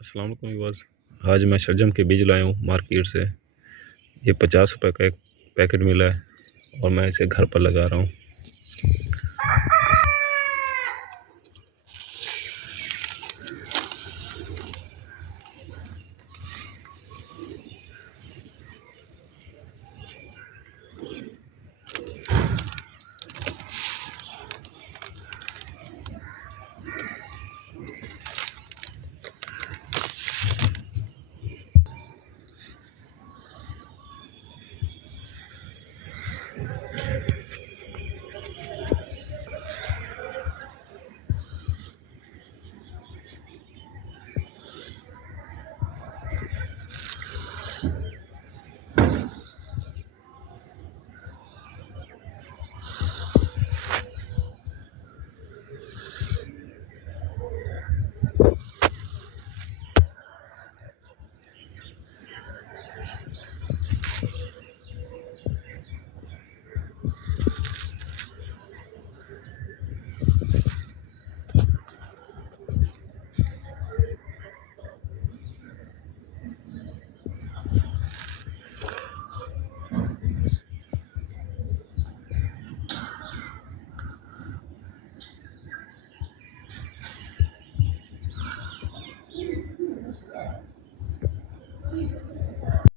अस्सलाम वालेकुम व्यूअर्स। आज मैं शलजम के बीज लाया हूँ मार्केट से। ये 50 रुपये का एक पैकेट मिला है और मैं इसे घर पर लगा रहा हूँ।